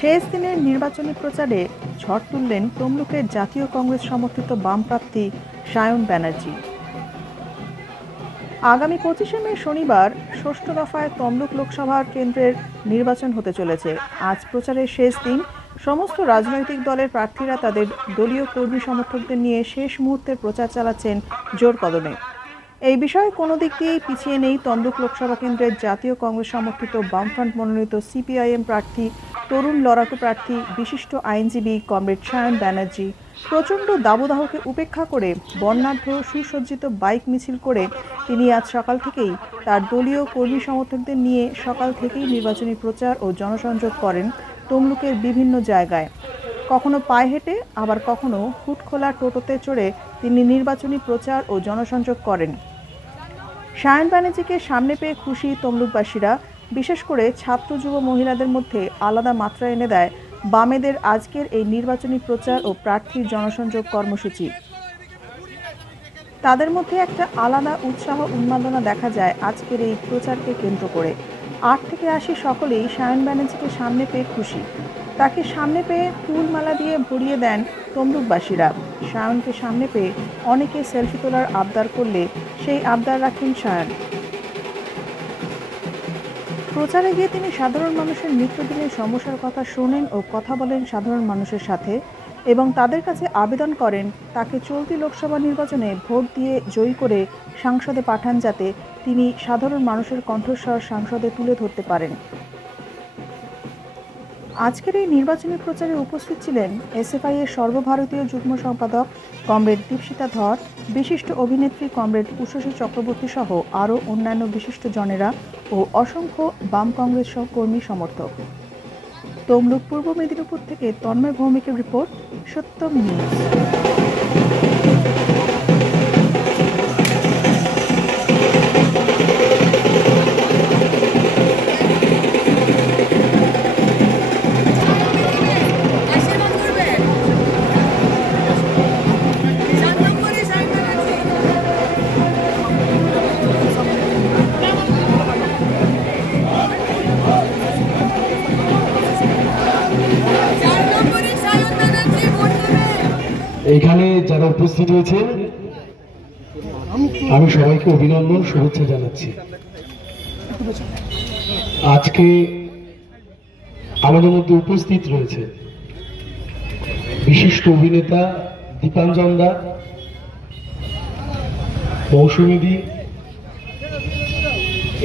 শেষ দিনের নির্বাচনী প্রচারে ঝড় তুললেন তমলুকের জাতীয় কংগ্রেস সমর্থিত বাম প্রার্থী সায়ন ব্যানার্জি। আগামী 25শে মে শনিবার ষষ্ঠ দফায় তমলুক লোকসভা কেন্দ্রের নির্বাচন হতে চলেছে। আজ প্রচারের শেষ দিন। সমস্ত রাজনৈতিক দলের প্রার্থীরা তাদের দলীয় কর্মী সমর্থকদের নিয়ে শেষ মুহূর্তের প্রচার চালাচ্ছেন জোর কদমে। এই বিষয়ে কোনো দিক দিয়েই পিছিয়ে নেই তমলুক লোকসভা কেন্দ্রের জাতীয় কংগ্রেস সমর্থিত বামফ্রন্ট মনোনীত সিপিআইএম প্রার্থী, তরুণ লড়াকু প্রার্থী, বিশিষ্ট আইনজীবী কমরেড সায়ন ব্যানার্জি। প্রচণ্ড দাবদাহকে উপেক্ষা করে বর্ণাঢ্য সুসজ্জিত বাইক মিছিল করে তিনি আজ সকাল থেকেই তার দলীয় কর্মী সমর্থকদের নিয়ে সকাল থেকেই নির্বাচনী প্রচার ও জনসংযোগ করেন তমলুকের বিভিন্ন জায়গায়। কখনো পায়ে হেঁটে, আবার কখনো হুটখোলা টোটোতে চড়ে তিনি নির্বাচনী প্রচার ও জনসংযোগ করেন। সায়ন ব্যানার্জিকে সামনে পেয়ে খুশি তমলুকবাসীরা। বিশেষ করে ছাত্র যুব মহিলাদের মধ্যে আলাদা মাত্রা এনে দেয় বামেদের আজকের এই নির্বাচনী প্রচার ও প্রার্থীর জনসংযোগ কর্মসূচি। তাদের মধ্যে একটা আলাদা উৎসাহ উন্মাদনা দেখা যায় আজকের এই প্রচারকে কেন্দ্র করে। 8 থেকে 80 সকলেই সায়ন ব্যানার্জিকে সামনে পেয়ে খুশি। তাকে সামনে পেয়ে ফুলমালা দিয়ে ভরিয়ে দেন তমলুকবাসীরা। সায়নকে সামনে পেয়ে অনেকে সেলফি তোলার আবদার করলে সেই আবদার রাখেন সায়ন। প্রচারে গিয়ে তিনি সাধারণ মানুষের নিত্যদিনের সমস্যার কথা শোনেন ও কথা বলেন সাধারণ মানুষের সাথে এবং তাদের কাছে আবেদন করেন তাকে চলতি লোকসভা নির্বাচনে ভোট দিয়ে জয়ী করে সংসদে পাঠান, যাতে তিনি সাধারণ মানুষের কণ্ঠস্বর সংসদে তুলে ধরতে পারেন। আজকের এই নির্বাচনী প্রচারে উপস্থিত ছিলেন এসএফআই এর সর্বভারতীয় যুগ্ম সম্পাদক কমরেড দীপশিতা ধর, বিশিষ্ট অভিনেত্রী কমরেড উষসী চক্রবর্তী সহ আরও অন্যান্য বিশিষ্ট জনেরা ও অসংখ্য বাম কংগ্রেস কর্মী সমর্থক। তমলুক পূর্ব মেদিনীপুর থেকে তন্ময় ভৌমিকের রিপোর্ট, সত্যম নিউজ। এখানে যারা উপস্থিত হয়েছে আমি সবাইকে অভিনন্দন, শুভেচ্ছা জানাচ্ছি। আজকে আমাদের মধ্যে উপস্থিত রয়েছে বিশিষ্ট অভিনেতা দীপাঞ্জন দা, মৌসুমীদি,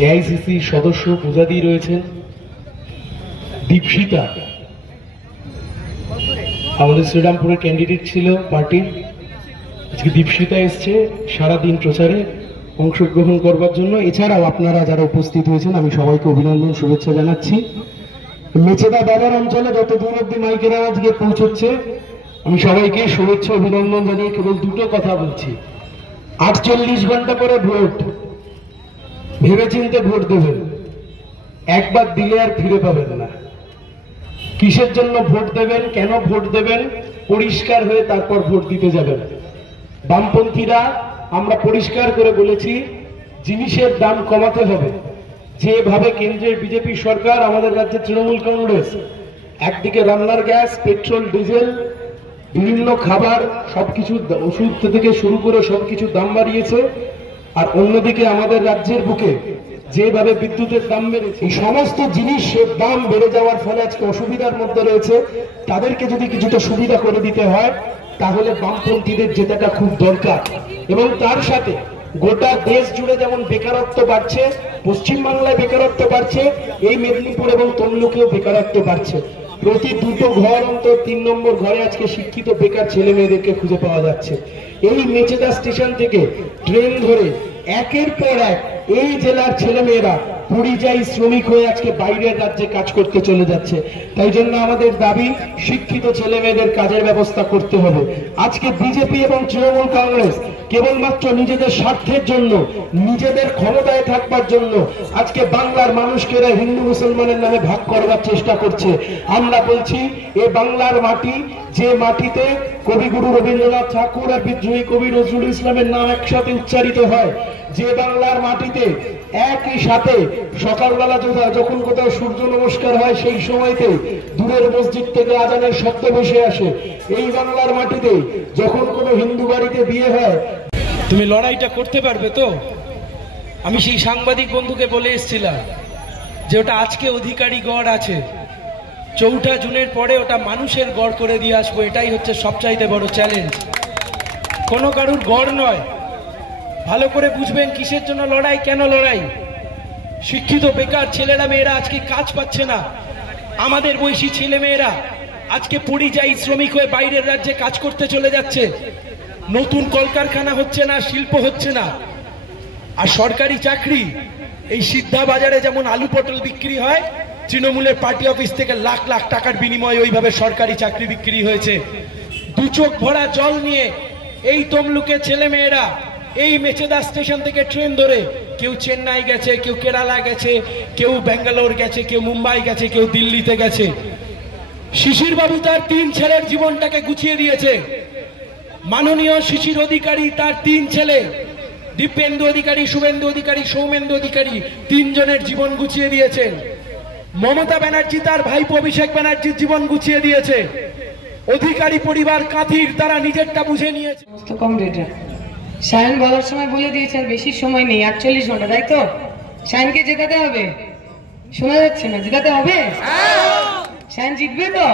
এআইসিসি সদস্য পূজাদি রয়েছেন, দীপশিতা আমাদের শ্রীরামপুরের ক্যান্ডিডেট ছিল পার্টির। আজকে দীপশিতা এসছে সারাদিন প্রচারে অংশগ্রহণ করবার জন্য। এছাড়াও আপনারা যারা উপস্থিত হয়েছেন আমি সবাইকে অভিনন্দন, শুভেচ্ছা জানাচ্ছি। মেচেদা বাজার অঞ্চলে যত দূর অব্দি মাইকের আওয়াজ গিয়ে পৌঁছচ্ছে আমি সবাইকে শুভেচ্ছা অভিনন্দন জানিয়ে কেবল দুটো কথা বলছি। 48 ঘন্টা পরে ভোট, ভেবেচিন্তে ভোট দেবেন। একবার দিলে আর ফিরে পাবেন না। কিসের জন্য ভোট দেবেন, কেন ভোট দেবেন, পরিষ্কার হয়ে তারপর ভোট দিতে যাবেন। বামপন্থীরা আমরা পরিষ্কার করে বলেছি জিনিসের দাম কমাতে হবে। যেভাবে কেন্দ্রের বিজেপি সরকার, আমাদের রাজ্যে তৃণমূল কংগ্রেস একদিকে রান্নার গ্যাস, পেট্রোল, ডিজেল, বিভিন্ন খাবার, সবকিছু, ওষুধ থেকে শুরু করে সবকিছু দাম বাড়িয়েছে, আর অন্যদিকে আমাদের রাজ্যের বুকে যেভাবে বিদ্যুতের দাম বেড়েছে, এই সমস্ত জিনিসের দাম বেড়ে যাওয়ার ফলে আজকে অসুবিধার মধ্যে রয়েছে। তাদেরকে যদি কিছুটা সুবিধা করে দিতে হয় তাহলে বামপন্থীদের যেটাটা খুব দরকার। এবং তার সাথে গোটা দেশ জুড়ে যেমন বেকারত্ব বাড়ছে, পশ্চিমবাংলায় বেকারত্ব বাড়ছে, এই মেদিনীপুর এবং তমলুকেও বেকারত্ব বাড়ছে। প্রতি দুটো ঘর অন্তর 3 নম্বর ঘরে আজকে শিক্ষিত বেকার ছেলে মেয়েদেরকে খুঁজে পাওয়া যাচ্ছে। এই মেচেদা স্টেশন থেকে ট্রেন ধরে একের পর এক এই জেলার ছেলেমেয়েরা পরিযায়ী শ্রমিক হয়ে আজকে বাইরের রাজ্যে কাজ করতে চলে যাচ্ছে। তাই জন্য আমাদের দাবি শিক্ষিত ছেলে মেয়েদের কাজের ব্যবস্থা করতে হবে। আজকে বিজেপি এবং তৃণমূল কংগ্রেস কেবলমাত্র নিজেদের স্বার্থের জন্য, নিজেদের ক্ষমতায় থাকবার জন্য আজকে বাংলার মানুষকে হিন্দু মুসলমানের নামে ভাগ করবার চেষ্টা করছে। আমরা বলছি এ বাংলার মাটি, যে মাটিতে কবিগুরু রবীন্দ্রনাথ ঠাকুর আর বিদ্রোহী কবি নজরুল ইসলামের নাম একসাথে উচ্চারিত হয়, যে বাংলার মাটিতে একই সাথে সকালবেলা যখন কোথাও সূর্য নমস্কার হয় সেই সময়তে দূরের মসজিদ থেকে আজানের শব্দ ভেসে আসে। এই বাংলার মাটিতে যখন কোনো হিন্দু বাড়িতে বিয়ে হয়, তুমি লড়াইটা করতে পারবে তো? আমি সেই সাংবাদিক বন্ধুকে বলে এসেছিলাম যে ওটা আজকে অধিকারী গড় আছে, 4 জুনের পরে ওটা মানুষের গড় করে দিয়ে আসবো। এটাই হচ্ছে সবচাইতে বড় চ্যালেঞ্জ, কোনো কারুর গড় নয়। ভালো করে বুঝবেন কিসের জন্য লড়াই, কেন লড়াই। শিক্ষিত বেকার ছেলেরা মেয়েরা আজকে কাজ পাচ্ছে না। আমাদের বয়সী ছেলে মেয়েরা আজকে পরিযায়ী শ্রমিক হয়ে বাইরের রাজ্যে কাজ করতে চলে যাচ্ছে। নতুন কলকারখানা হচ্ছে না, শিল্প হচ্ছে না। আর সরকারি চাকরি, এই সিদ্ধা বাজারে যেমন আলু পটল বিক্রি হয়, তৃণমূলের পার্টি অফিস থেকে লাখ লাখ টাকার বিনিময়ে ওইভাবে সরকারি চাকরি বিক্রি হয়েছে। 2 চোখ ভরা জল নিয়ে এই তমলুকের ছেলে মেয়েরা এই মেচেদা স্টেশন থেকে ট্রেন ধরে কেউ চেন্নাই গেছে, কেউ কেরালা গেছে, কেউ ব্যাঙ্গালোর গেছে, কেউ মুম্বাই গেছে, কেউ দিল্লিতে গেছে। শিশির বাবু তার 3 ছেলের জীবনটাকে গুছিয়ে দিয়েছে। মাননীয় শিশির অধিকারী তার 3 ছেলে, দীপেন্দু অধিকারী, শুভেন্দু অধিকারী, সৌমেন্দু অধিকারী, 3 জনের জীবন গুছিয়ে দিয়েছেন। মমতা ব্যানার্জি তার ভাইপো অভিষেক ব্যানার্জির জীবন গুছিয়ে দিয়েছে। অধিকারী পরিবার কাঁথির, তারা নিজেরটা বুঝে নিয়েছে। সায়ন বলার সময় বলে দিয়েছে আর বেশি সময় নেই, 48 ঘন্টা, তাই তো? সায়নকে জেতাতে হবে, শোনা যাচ্ছে না, জেতাতে হবে। সায়ন জিতবে তো?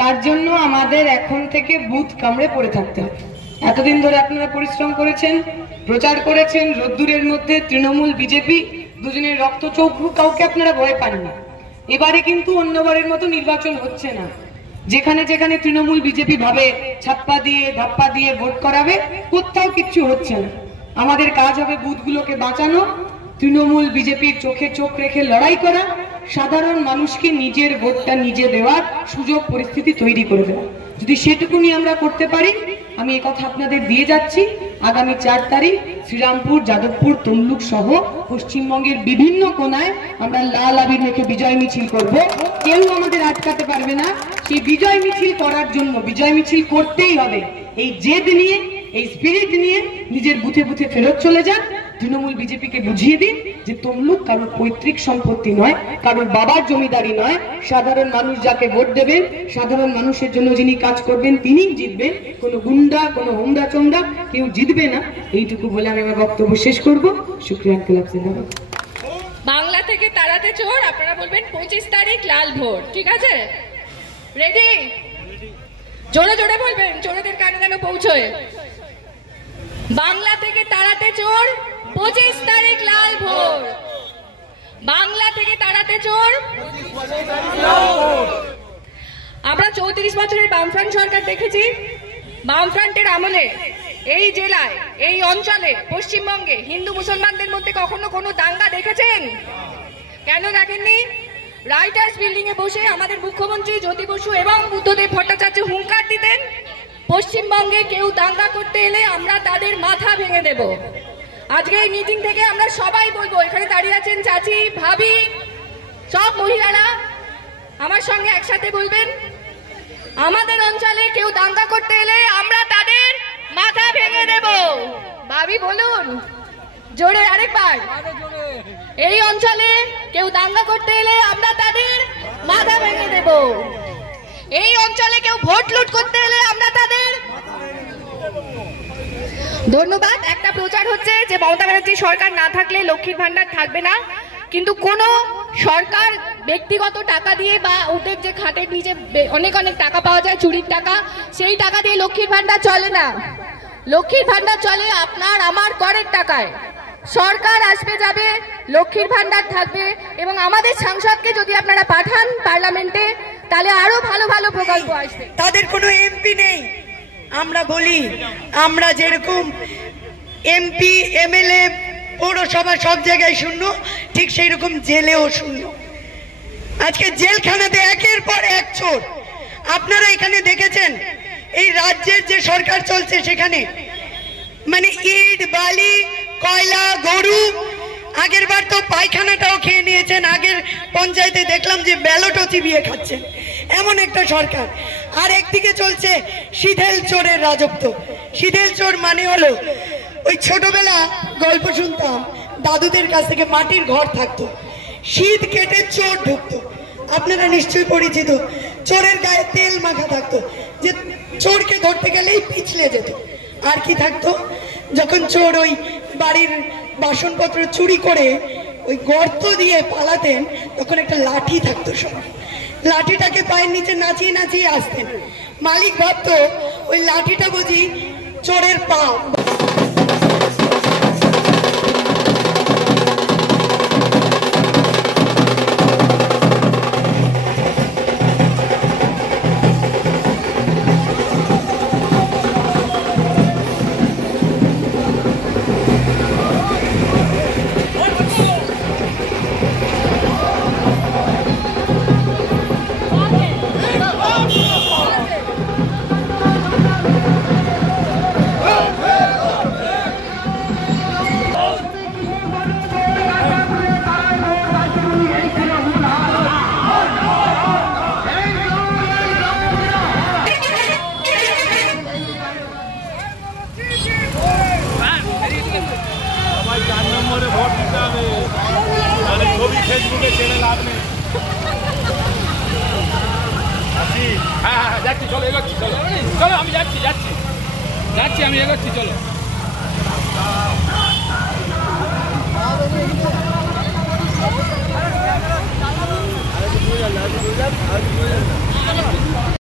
তার জন্য আমাদের এখন থেকে বুথ কামড়ে পড়ে থাকতে হবে। এতদিন ধরে আপনারা পরিশ্রম করেছেন, প্রচার করেছেন, রোদ্দুরের মধ্যে তৃণমূল বিজেপি দুজনের রক্ত চক্ষু, কাউকে আপনারা ভয় পাননি। এবারে কিন্তু অন্যবারের মতো নির্বাচন হচ্ছে না। যেখানে যেখানে তৃণমূল বিজেপি ভাবে ছাপ্পা দিয়ে ধাপ্পা দিয়ে ভোট করাবে, কোথাও কিচ্ছু হচ্ছে না। আমাদের কাজ হবে বুথগুলোকে বাঁচানো, তৃণমূল বিজেপির চোখে চোখ রেখে লড়াই করা, সাধারণ মানুষকে নিজের ভোটটা নিজে দেওয়ার সুযোগ পরিস্থিতি তৈরি করে দেওয়া। যদি সেটুকুনি আমরা করতে পারি, আমি এই কথা আপনাদের দিয়ে যাচ্ছি, আগামী 4 তারিখ শ্রীরামপুর, যাদবপুর, তমলুক সহ পশ্চিমবঙ্গের বিভিন্ন কোনায় আমরা লাল আবির মেখে বিজয় মিছিল করব। কেউ আমাদের আটকাতে পারবে না। সেই বিজয় মিছিল করার জন্য বিজয় মিছিল করতেই হবে। এই জেদ নিয়ে, এই স্পিরিট নিয়ে নিজের বুথে বুথে ফেরত চলে যান। তৃণমূল বিজেপিকে বুঝিয়ে দিন যে তমলুক কারোর পৈতৃক সম্পত্তি নয়, কারোর বাবার জমিদারি নয়। সাধারণ মানুষ যাকে ভোট দেবেন, সাধারণ মানুষের জন্য যিনি কাজ করবেন, তিনিই জিতবেন। কোনো গুন্ডা, কোনো হোমরা চোমরা কেউ জিতবে না। এইটুকু বলে আমি আমার বক্তব্য শেষ করব। শুক্রিয়া। বাংলা থেকে তাড়াতে চোর, আপনারা বলবেন 25 তারিখ লাল ভোট, ঠিক আছে? রেডি? জোরে জোরে বলবেন, চোরেদের কানে যেন পৌঁছয়। বাংলা থেকে তাড়াতে চোর, 25 তারিখ লাল ভোট। বাংলা থেকে তাড়াতে চোর। আমরা 34 বছরের বামফ্রন্ট সরকার দেখেছি। বামফ্রন্টের আমলে এই জেলায়, এই অঞ্চলে, পশ্চিমবঙ্গে হিন্দু মুসলমানদের মধ্যে কখনো কোনো দাঙ্গা দেখেছেন? কেন দেখেননি? রাইটার্স বিল্ডিং এ বসে আমাদের মুখ্যমন্ত্রী জ্যোতি বসু এবং বুদ্ধদেব ভট্টাচার্য হুঙ্কার দিতেন, পশ্চিমবঙ্গে কেউ দাঙ্গা করতে এলে আমরা তাদের মাথা ভেঙে দেব। আজকে এই মিটিং থেকে আমরা সবাই বলবো, এখানে দাঁড়িয়ে আছেন চাচি, ভাবি, সব মহিলারা আমার সঙ্গে একসাথে বলবেন, আমাদের অঞ্চলে কেউ দাঙ্গা করতে এলে আমরা তাদের মাথা ভেঙে দেব। ভাবি বলুন জোরে আরেকবার, এই অঞ্চলে কেউ দাঙ্গা করতে এলে আমরা তাদের মাথা ভেঙে দেব। এই অঞ্চলে কেউ ভোট লুট করতে এলে আমরা তাদের। ধন্যবাদ। একটা প্রচার হচ্ছে যে মমতা ব্যানার্জি সরকার না থাকলে লক্ষ্মীর ভান্ডার থাকবে না, কিন্তু কোন সরকার ব্যক্তিগত টাকা দিয়ে বা ওদের যে খাটের নিচে অনেক অনেক টাকা পাওয়া যায়, চুরির টাকা, সেই টাকা দিয়ে লক্ষ্মীর ভান্ডার চলে না। লক্ষ্মীর ভান্ডার চলে আপনার আমার করের টাকায়। সরকার আসবে যাবে, লক্ষ্মীর ভান্ডার থাকবে, এবং আমাদের সাংসদকে যদি আপনারা পাঠান পার্লামেন্টে, তাহলে আরো ভালো ভালো প্রকল্প আসবে। তাদের কোনো এমপি নেই। আমরা বলি, আমরা যেরকম এমপি, এমএলএ, পৌরসভা সব জায়গায় শূন্য, ঠিক সেই রকম জেলেও শূন্য। আজকে জেলখানাতে একের পর এক চোর। আপনারা এখানে দেখেছেন এই রাজ্যের যে সরকার চলছে সেখানে মানে ইট, বালি, কয়লা, গরু, আগের বার তো পায়খানাটাও খেয়ে নিয়েছেন। আগের পঞ্চায়েতে দেখলাম যে ব্যালটও চিবিয়ে খাচ্ছেন, এমন একটা সরকার। আর একদিকে চলছে সিধেল চোরের রাজত্ব। সিধেল চোর মানে হলো, ওই ছোটবেলা গল্প শুনতাম, দাদুদের কাছ থেকে মাটির ঘর থাকতো, শীত কেটে চোর ঢুকতো। আপনারা নিশ্চয়ই পরিচিত, চোরের গায়ে তেল মাখা থাকতো, যে চোরকে ধরতে গেলেই পিছলে যেত। আর কি থাকতো, যখন চোর ওই বাড়ির বাসনপত্র চুরি করে ওই গর্ত দিয়ে পালাতেন, তখন একটা লাঠি থাকতো সঙ্গে। লাঠিটাকে পায়ের নিচে নাচিয়ে নাচিয়ে আসতেন। মালিক ভাবতো ওই লাঠিটা বুঝি চোরের পা। ফেসবুকে চ্যানেল আপনি হ্যাঁ হ্যাঁ যাচ্ছি, চলো এগোচ্ছি, চলো চলো আমি যাচ্ছি আমি এগোচ্ছি, চলো।